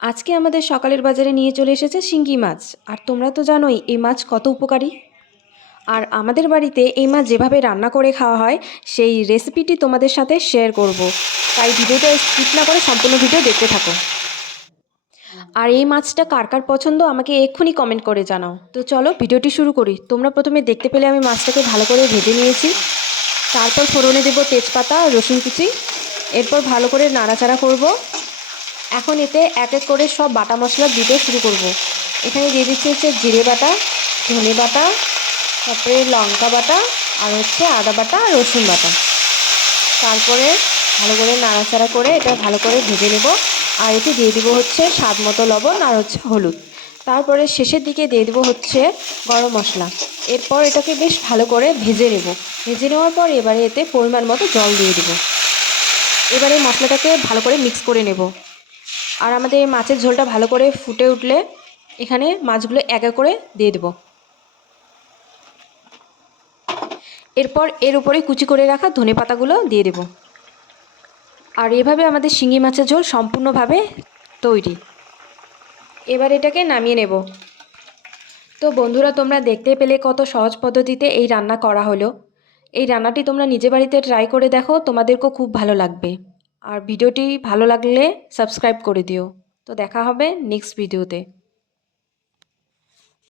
আজকে আমাদের সকালের বাজারে নিয়ে চলে এসেছে শিঙ্গি মাছ। আর তোমরা তো জানোই এই মাছ কত উপকারী। আর আমাদের বাড়িতে এই মাছ যেভাবে রান্না করে খাওয়া হয় সেই রেসিপিটি তোমাদের সাথে শেয়ার করব। তাই ভিডিওটা স্কিপ না করে সম্পূর্ণ ভিডিও দেখতে থাকো। আর এই মাছটা কার কার পছন্দ আমাকে এক্ষুনি কমেন্ট করে জানাও। তো চলো ভিডিওটি শুরু করি। তোমরা প্রথমে দেখতে পেলে আমি মাছটাকে ভালো করে ভেজে নিয়েছি। তারপর ফোড়নে দেব তেজপাতা আর রসুন কুচি। এরপর ভালো করে নাড়াচাড়া করব। এখন এতে এক এক করে সব বাটা মশলা দিতে শুরু করব। এখানে দিয়ে দিচ্ছি হচ্ছে জিরে বাটা, ধনে বাটা, তারপরে লঙ্কা বাটা, আর হচ্ছে আদা বাটা আর রসুন বাটা। তারপরে ভালো করে নাড়াচাড়া করে এটা ভালো করে ভেজে নেব। আর এতে দিয়ে দেবো হচ্ছে স্বাদ মতো লবণ আর হচ্ছে হলুদ। তারপরে শেষের দিকে দিয়ে দেবো হচ্ছে গরম মশলা। এরপর এটাকে বেশ ভালো করে ভেজে নেব। ভেজে নেওয়ার পর এবারে এতে পরিমাণ মতো জল দিয়ে দেবো। এবারে মশলাটাকে ভালো করে মিক্স করে নেব। আর আমাদের এই মাছের ঝোলটা ভালো করে ফুটে উঠলে এখানে মাছগুলো এক এক করে দিয়ে দেবো। এরপর এর উপরে কুচি করে রাখা ধনে পাতাগুলো দিয়ে দেব। আর এভাবে আমাদের শিঙি মাছের ঝোল সম্পূর্ণভাবে তৈরি। এবার এটাকে নামিয়ে নেব। তো বন্ধুরা, তোমরা দেখতে পেলে কত সহজ পদ্ধতিতে এই রান্না করা হলো। এই রান্নাটি তোমরা নিজে বাড়িতে ট্রাই করে দেখো, তোমাদেরকেও খুব ভালো লাগবে। আর ভিডিওটি ভালো লাগলে সাবস্ক্রাইব করে দিও। তো দেখা হবে নেক্সট ভিডিওতে।